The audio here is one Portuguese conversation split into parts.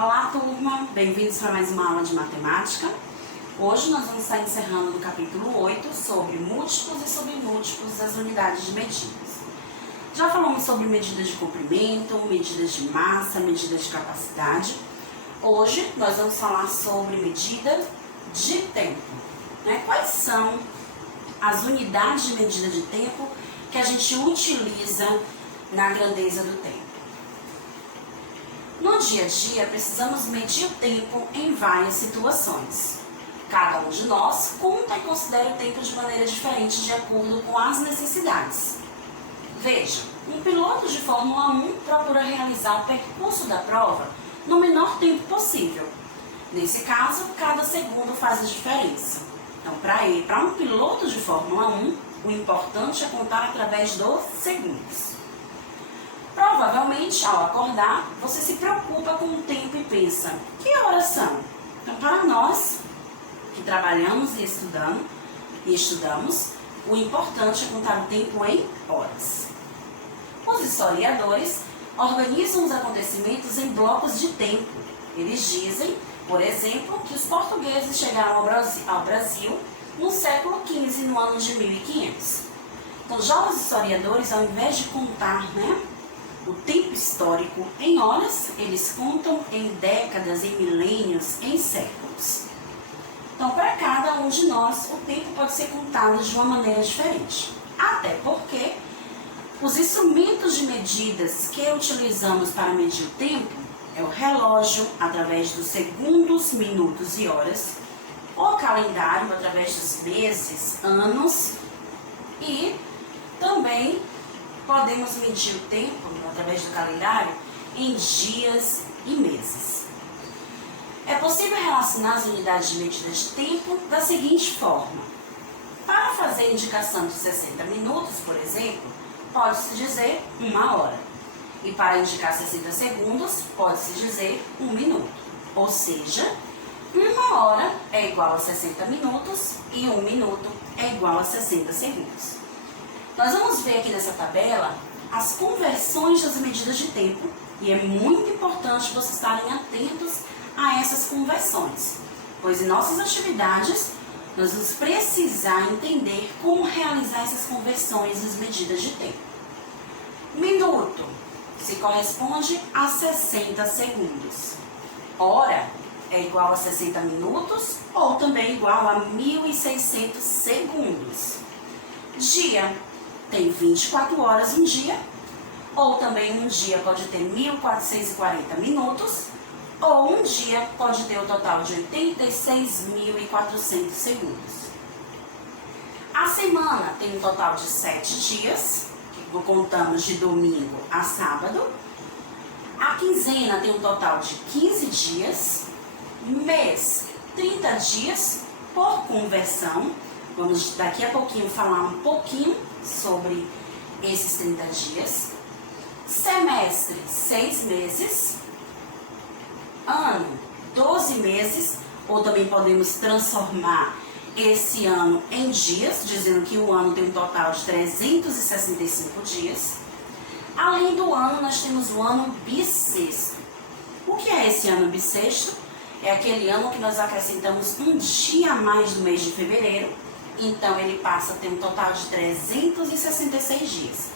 Olá, turma! Bem-vindos para mais uma aula de matemática. Hoje nós vamos estar encerrando no capítulo 8 sobre múltiplos e submúltiplos das unidades de medidas. Já falamos sobre medidas de comprimento, medidas de massa, medidas de capacidade. Hoje nós vamos falar sobre medida de tempo. Quais são as unidades de medida de tempo que a gente utiliza na grandeza do tempo? No dia a dia, precisamos medir o tempo em várias situações. Cada um de nós conta e considera o tempo de maneira diferente de acordo com as necessidades. Veja, um piloto de Fórmula 1 procura realizar o percurso da prova no menor tempo possível. Nesse caso, cada segundo faz a diferença. Então, para um piloto de Fórmula 1, o importante é contar através dos segundos. Provavelmente, ao acordar, você se preocupa com o tempo e pensa, que horas são? Então, para nós, que trabalhamos e estudamos, o importante é contar o tempo em horas. Os historiadores organizam os acontecimentos em blocos de tempo. Eles dizem, por exemplo, que os portugueses chegaram ao Brasil no século XV, no ano de 1500. Então, já os historiadores, ao invés de contar, o tempo histórico em horas, eles contam em décadas, em milênios, em séculos. Então, para cada um de nós, o tempo pode ser contado de uma maneira diferente. Até porque os instrumentos de medidas que utilizamos para medir o tempo é o relógio, através dos segundos, minutos e horas, o calendário, através dos meses, anos, e também podemos medir o tempo, através do calendário, em dias e meses. É possível relacionar as unidades de medida de tempo da seguinte forma. Para fazer a indicação de 60 minutos, por exemplo, pode-se dizer 1 hora. E para indicar 60 segundos, pode-se dizer 1 minuto. Ou seja, 1 hora é igual a 60 minutos e 1 minuto é igual a 60 segundos. Nós vamos ver aqui nessa tabela as conversões das medidas de tempo e é muito importante vocês estarem atentos a essas conversões, pois em nossas atividades nós vamos precisar entender como realizar essas conversões das medidas de tempo. Minuto se corresponde a 60 segundos. Hora é igual a 60 minutos ou também igual a 1.600 segundos. Dia tem 24 horas um dia, ou também um dia pode ter 1.440 minutos, ou um dia pode ter o total de 86.400 segundos. A semana tem um total de 7 dias, que contamos de domingo a sábado. A quinzena tem um total de 15 dias. Mês, 30 dias por conversão. Vamos daqui a pouquinho falar um pouquinho sobre esses 30 dias. Semestre, 6 meses. Ano, 12 meses. Ou também podemos transformar esse ano em dias, dizendo que o ano tem um total de 365 dias. Além do ano, nós temos o ano bissexto. O que é esse ano bissexto? É aquele ano que nós acrescentamos um dia a mais do mês de fevereiro. Então, ele passa a ter um total de 366 dias.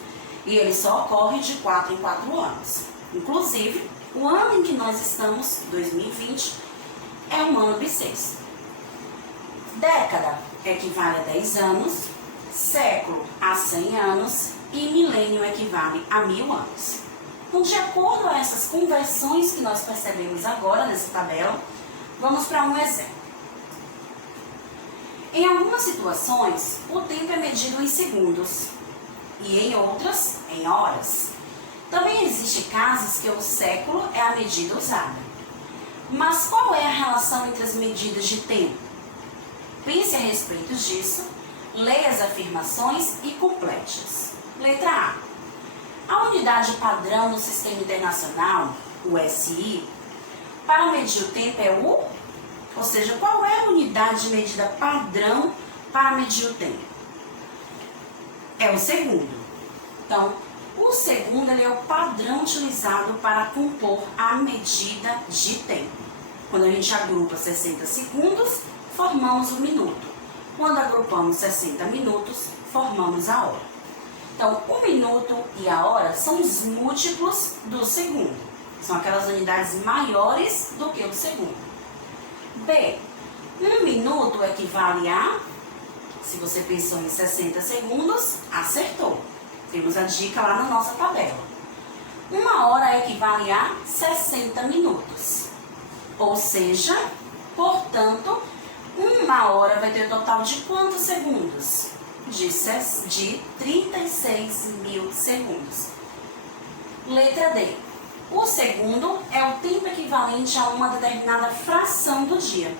E ele só ocorre de 4 em 4 anos. Inclusive, o ano em que nós estamos, 2020, é um ano bissexto. Década equivale a 10 anos, século a 100 anos e milênio equivale a 1000 anos. Então, de acordo a essas conversões que nós percebemos agora nessa tabela, vamos para um exemplo. Em algumas situações, o tempo é medido em segundos e em outras, em horas. Também existem casos que o século é a medida usada. Mas qual é a relação entre as medidas de tempo? Pense a respeito disso, leia as afirmações e complete-as. Letra A. A unidade padrão no Sistema Internacional, o SI, para medir o tempo é o... Ou seja, qual é a unidade de medida padrão para medir o tempo? É o segundo. Então, O segundo ele é o padrão utilizado para compor a medida de tempo. Quando a gente agrupa 60 segundos, formamos o minuto. Quando agrupamos 60 minutos, formamos a hora. Então, o minuto e a hora são os múltiplos do segundo. São aquelas unidades maiores do que o segundo. B. Um minuto equivale a, se você pensou em 60 segundos, acertou. Temos a dica lá na nossa tabela. Uma hora equivale a 60 minutos. Ou seja, portanto, uma hora vai ter um total de quantos segundos? De 36 mil segundos. Letra D. O segundo é o tempo equivalente a uma determinada fração do dia.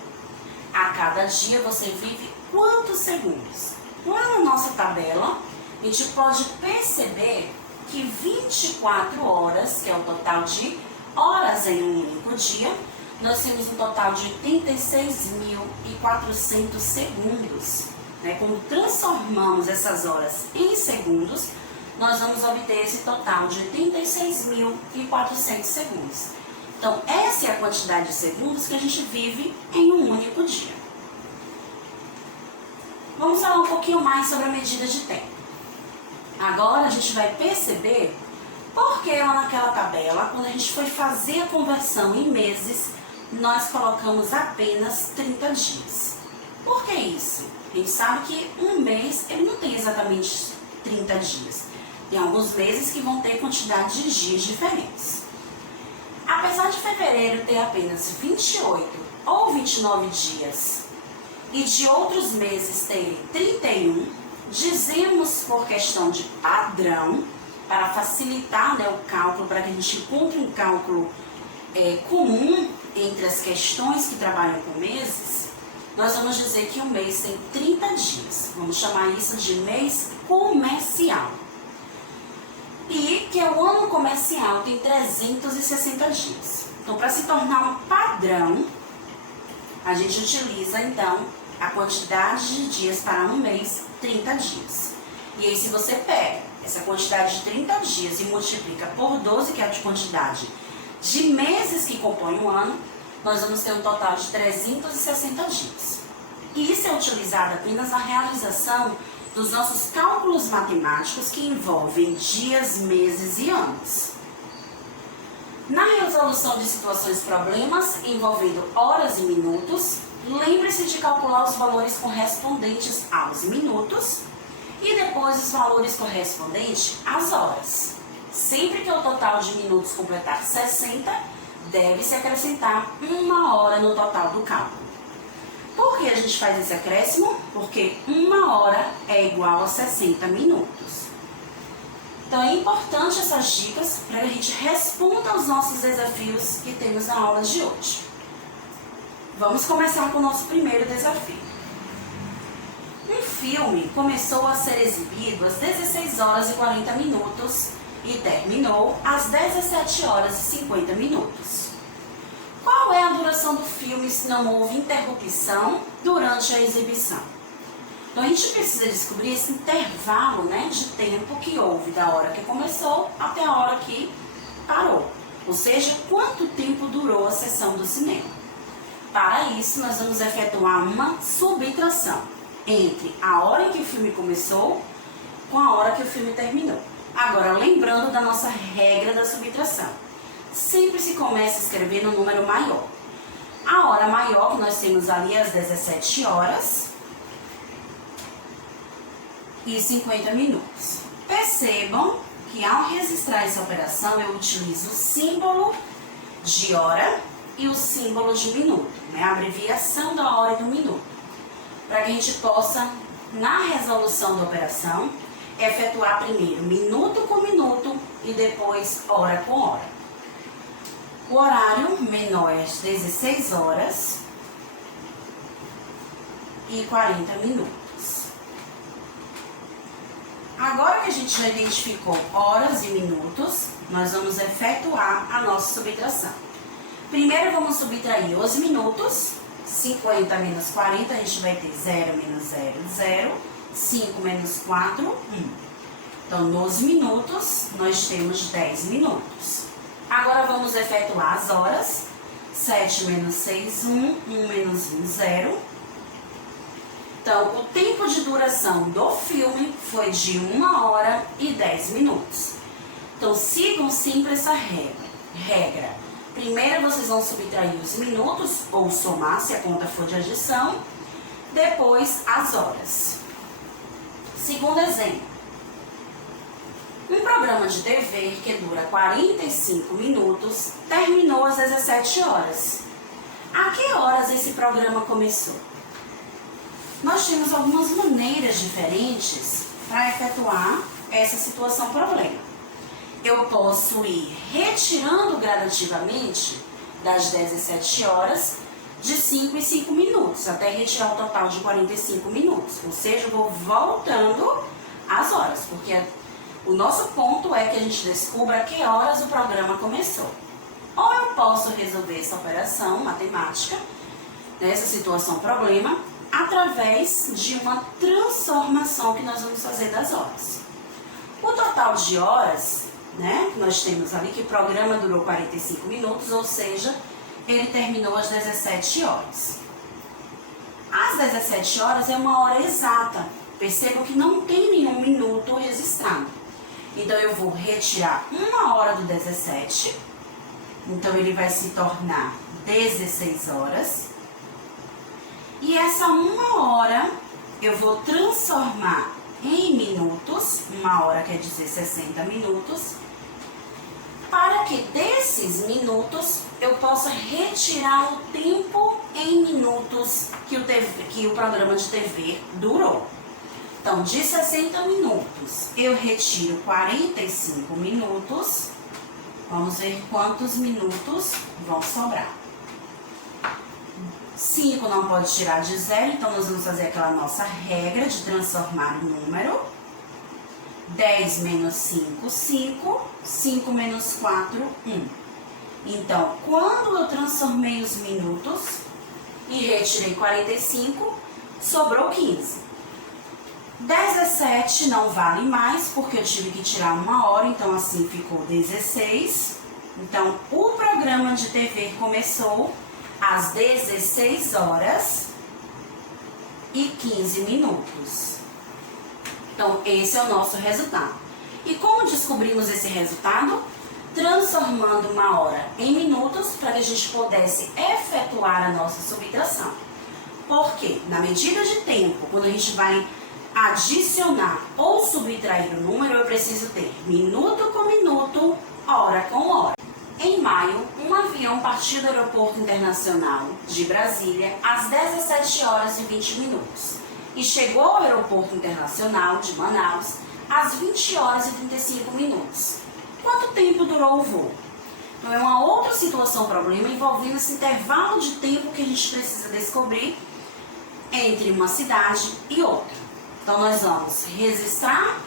A cada dia você vive quantos segundos? Lá na nossa tabela, a gente pode perceber que 24 horas, que é o total de horas em um único dia, nós temos um total de 86.400 segundos. Quando transformamos essas horas em segundos, nós vamos obter esse total de 86.400 segundos. Então, essa é a quantidade de segundos que a gente vive em um único dia. Vamos falar um pouquinho mais sobre a medida de tempo. Agora a gente vai perceber por que lá naquela tabela, quando a gente foi fazer a conversão em meses, nós colocamos apenas 30 dias. Por que isso? A gente sabe que um mês ele não tem exatamente 30 dias. Tem alguns meses que vão ter quantidade de dias diferentes. Apesar de fevereiro ter apenas 28 ou 29 dias e de outros meses terem 31, dizemos por questão de padrão, para facilitar o cálculo, para que a gente encontre um cálculo comum entre as questões que trabalham com meses, nós vamos dizer que um mês tem 30 dias. Vamos chamar isso de mês comercial. E que o ano comercial tem 360 dias. Então, para se tornar um padrão, a gente utiliza, então, a quantidade de dias para um mês, 30 dias. E aí, se você pega essa quantidade de 30 dias e multiplica por 12, que é a quantidade de meses que compõem um ano, nós vamos ter um total de 360 dias. E isso é utilizado apenas na realização dos nossos cálculos matemáticos que envolvem dias, meses e anos. Na resolução de situações problemas envolvendo horas e minutos, lembre-se de calcular os valores correspondentes aos minutos e depois os valores correspondentes às horas. Sempre que o total de minutos completar 60, deve-se acrescentar uma hora no total do cálculo. Por que a gente faz esse acréscimo? Porque uma hora é igual a 60 minutos. Então é importante essas dicas para que a gente responda aos nossos desafios que temos na aula de hoje. Vamos começar com o nosso primeiro desafio. Um filme começou a ser exibido às 16 horas e 40 minutos e terminou às 17 horas e 50 minutos. Qual é a duração do filme se não houve interrupção durante a exibição? Então a gente precisa descobrir esse intervalo de tempo que houve da hora que começou até a hora que parou. Ou seja, quanto tempo durou a sessão do cinema. Para isso, nós vamos efetuar uma subtração entre a hora em que o filme começou com a hora que o filme terminou. Agora, lembrando da nossa regra da subtração. Sempre se começa a escrever no número maior. A hora maior que nós temos ali às 17 horas e 50 minutos. Percebam que ao registrar essa operação eu utilizo o símbolo de hora e o símbolo de minuto, a abreviação da hora e do minuto, para que a gente possa, na resolução da operação, efetuar primeiro minuto com minuto e depois hora com hora. O horário menor é às 16 horas e 40 minutos. Agora que a gente já identificou horas e minutos, nós vamos efetuar a nossa subtração. Primeiro vamos subtrair os minutos. 50 menos 40, a gente vai ter 0 menos 0, 0. 5 menos 4, 1. Então, nos minutos, nós temos 10 minutos. Agora, vamos efetuar as horas. 7 menos 6, 1. 1 menos 1, 0. Então, o tempo de duração do filme foi de 1 hora e 10 minutos. Então, sigam sempre essa regra. Primeiro, vocês vão subtrair os minutos, ou somar, se a conta for de adição. Depois, as horas. Segundo exemplo. Um programa de TV que dura 45 minutos terminou às 17 horas. A que horas esse programa começou? Nós temos algumas maneiras diferentes para efetuar essa situação problema. Eu posso ir retirando gradativamente das 17 horas de 5 em 5 minutos, até retirar o total de 45 minutos. Ou seja, eu vou voltando às horas, porque o nosso ponto é que a gente descubra a que horas o programa começou. Ou eu posso resolver essa operação matemática, nessa situação problema, através de uma transformação que nós vamos fazer das horas. O total de horas, que nós temos ali que o programa durou 45 minutos, ou seja, ele terminou às 17 horas. Às 17 horas é uma hora exata. Percebam que não tem nenhum minuto registrado. Então, eu vou retirar 1 hora do 17. Então, ele vai se tornar 16 horas. E essa 1 hora, eu vou transformar em minutos. 1 hora quer dizer 60 minutos. Para que desses minutos, eu possa retirar o tempo em minutos que o programa de TV durou. Então, de 60 minutos, eu retiro 45 minutos. Vamos ver quantos minutos vão sobrar. 5 não pode tirar de 0, então nós vamos fazer aquela nossa regra de transformar o número. 10 menos 5, 5. 5 menos 4, 1. Então, quando eu transformei os minutos e retirei 45, sobrou 15. 17 não vale mais, porque eu tive que tirar 1 hora, então assim ficou 16. Então, o programa de TV começou às 16 horas e 15 minutos. Então, esse é o nosso resultado. E como descobrimos esse resultado? Transformando 1 hora em minutos para que a gente pudesse efetuar a nossa subtração. Porque, na medida de tempo, quando a gente vai adicionar ou subtrair o número, eu preciso ter minuto com minuto, hora com hora. Em maio, um avião partiu do Aeroporto Internacional de Brasília às 17 horas e 20 minutos e chegou ao Aeroporto Internacional de Manaus às 20 horas e 35 minutos. Quanto tempo durou o voo? Então, é uma outra situação problema envolvendo esse intervalo de tempo que a gente precisa descobrir entre uma cidade e outra. Então, nós vamos registrar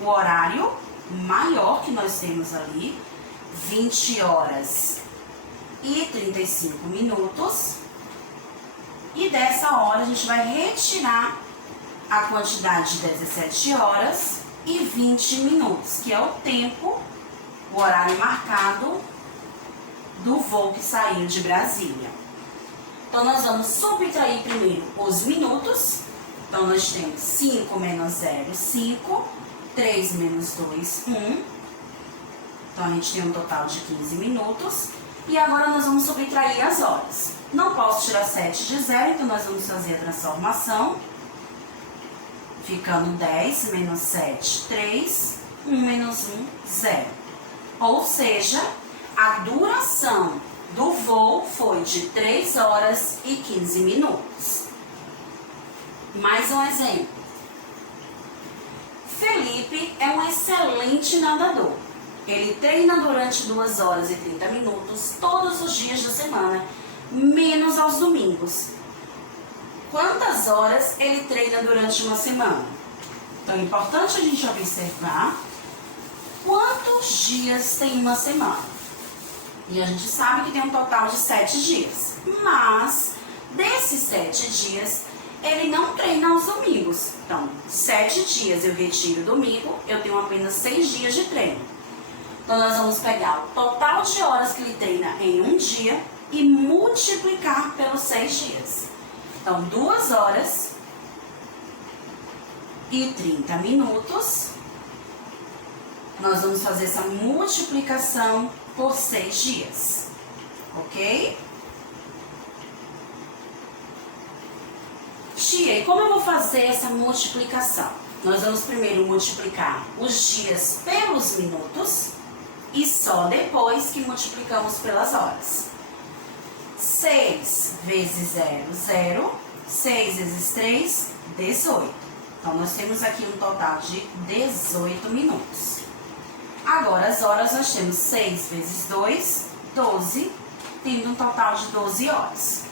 o horário maior que nós temos ali, 20 horas e 35 minutos. E dessa hora, a gente vai retirar a quantidade de 17 horas e 20 minutos, que é o tempo, o horário marcado do voo que saiu de Brasília. Então, nós vamos subtrair primeiro os minutos. Então, nós temos 5 menos 0, 5. 3 menos 2, 1. Então, a gente tem um total de 15 minutos. E agora, nós vamos subtrair as horas. Não posso tirar 7 de 0, então nós vamos fazer a transformação. Ficando 10 menos 7, 3. 1 menos 1, 0. Ou seja, a duração do voo foi de 3 horas e 15 minutos. Mais um exemplo. Felipe é um excelente nadador. Ele treina durante 2 horas e 30 minutos todos os dias da semana, menos aos domingos. Quantas horas ele treina durante uma semana? Então, é importante a gente observar quantos dias tem uma semana. E a gente sabe que tem um total de 7 dias. Mas, desses 7 dias, ele não treina aos domingos. Então, 7 dias eu retiro domingo, eu tenho apenas 6 dias de treino. Então, nós vamos pegar o total de horas que ele treina em um dia e multiplicar pelos 6 dias. Então, 2 horas e 30 minutos. Nós vamos fazer essa multiplicação por 6 dias, ok? Tia, e como eu vou fazer essa multiplicação? Nós vamos primeiro multiplicar os dias pelos minutos e só depois que multiplicamos pelas horas. 6 vezes 0, 0. 6 vezes 3, 18. Então, nós temos aqui um total de 18 minutos. Agora, as horas, nós temos 6 vezes 2, 12, tendo um total de 12 horas.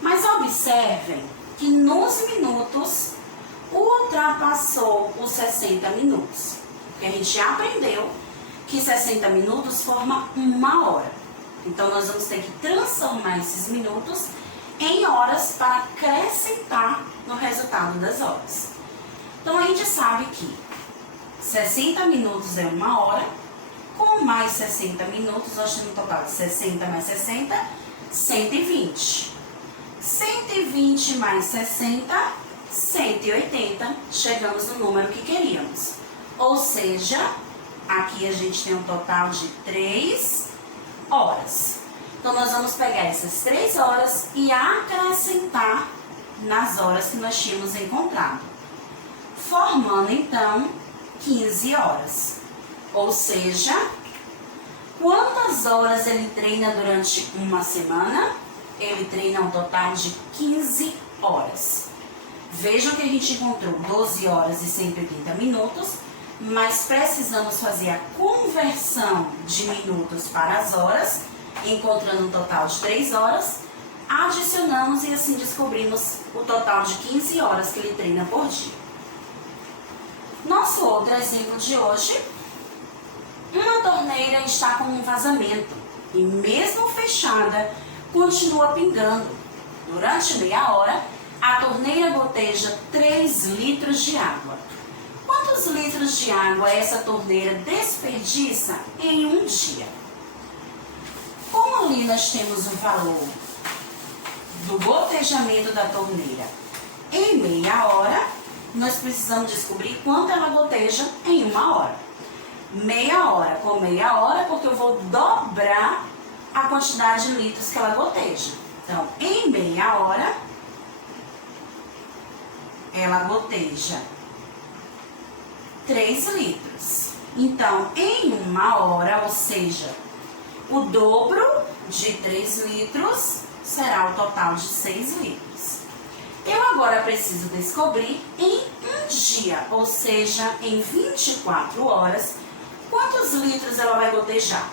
Mas observem que nos minutos ultrapassou os 60 minutos. Porque a gente aprendeu que 60 minutos forma 1 hora. Então, nós vamos ter que transformar esses minutos em horas para acrescentar no resultado das horas. Então, a gente sabe que 60 minutos é 1 hora, com mais 60 minutos, nós temos um total de 60 mais 60, 120. 120 mais 60, 180, chegamos no número que queríamos. Ou seja, aqui a gente tem um total de 3 horas. Então, nós vamos pegar essas 3 horas e acrescentar nas horas que nós tínhamos encontrado, formando, então, 15 horas. Ou seja, quantas horas ele treina durante uma semana? Ele treina um total de 15 horas. Vejam que a gente encontrou 12 horas e 180 minutos, mas precisamos fazer a conversão de minutos para as horas, encontrando um total de 3 horas, adicionamos e assim descobrimos o total de 15 horas que ele treina por dia. Nosso outro exemplo de hoje, uma torneira está com um vazamento e mesmo fechada, continua pingando. Durante meia hora, a torneira goteja 3 litros de água. Quantos litros de água essa torneira desperdiça em um dia? Como ali nós temos o valor do gotejamento da torneira em meia hora, nós precisamos descobrir quanto ela goteja em 1 hora. Meia hora com meia hora, porque eu vou dobrar a quantidade de litros que ela goteja. Então, em meia hora, ela goteja 3 litros. Então, em 1 hora, ou seja, o dobro de 3 litros será o total de 6 litros. Eu agora preciso descobrir em um dia, ou seja, em 24 horas, quantos litros ela vai gotejar.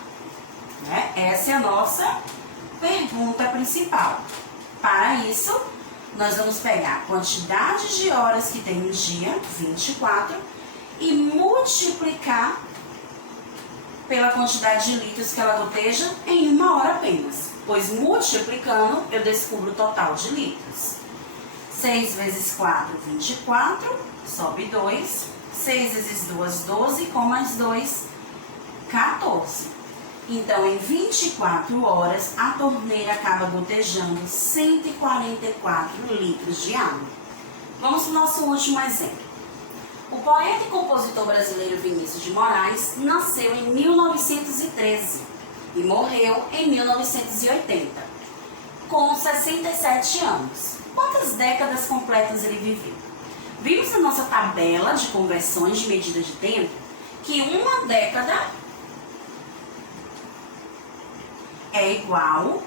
Né? Essa é a nossa pergunta principal. Para isso, nós vamos pegar a quantidade de horas que tem no dia, 24, e multiplicar pela quantidade de litros que ela goteja em 1 hora apenas. Pois multiplicando, eu descubro o total de litros. 6 vezes 4, 24, sobe 2. 6 vezes 2, 12, com mais 2, 14. Então, em 24 horas, a torneira acaba gotejando 144 litros de água. Vamos para o nosso último exemplo. O poeta e compositor brasileiro Vinícius de Moraes nasceu em 1913 e morreu em 1980, com 67 anos. Quantas décadas completas ele viveu? Vimos na nossa tabela de conversões de medida de tempo que uma década é igual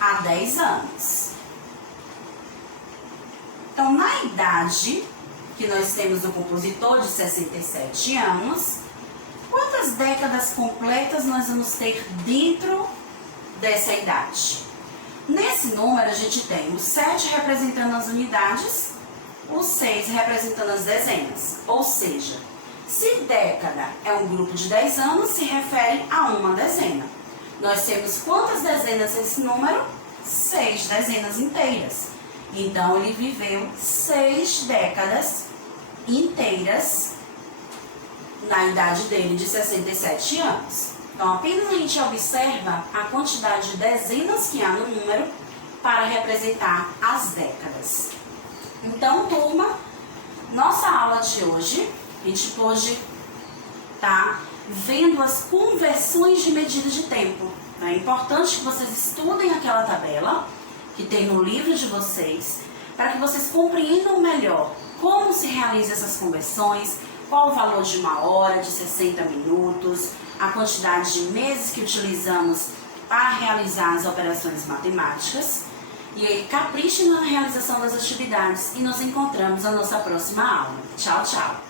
a 10 anos. Então, na idade que nós temos do compositor de 67 anos, quantas décadas completas nós vamos ter dentro dessa idade? Nesse número, a gente tem o 7 representando as unidades, o 6 representando as dezenas. Ou seja, se década é um grupo de 10 anos, se refere a uma dezena. Nós temos quantas dezenas nesse número? 6 dezenas inteiras. Então, ele viveu 6 décadas inteiras na idade dele de 67 anos. Então, apenas a gente observa a quantidade de dezenas que há no número para representar as décadas. Então, turma, nossa aula de hoje, a gente pôde estar vendo as conversões de medida de tempo. É importante que vocês estudem aquela tabela que tem no livro de vocês, para que vocês compreendam melhor como se realizam essas conversões, qual o valor de uma hora, de 60 minutos, a quantidade de meses que utilizamos para realizar as operações matemáticas. E aí, caprichem na realização das atividades e nos encontramos na nossa próxima aula. Tchau, tchau!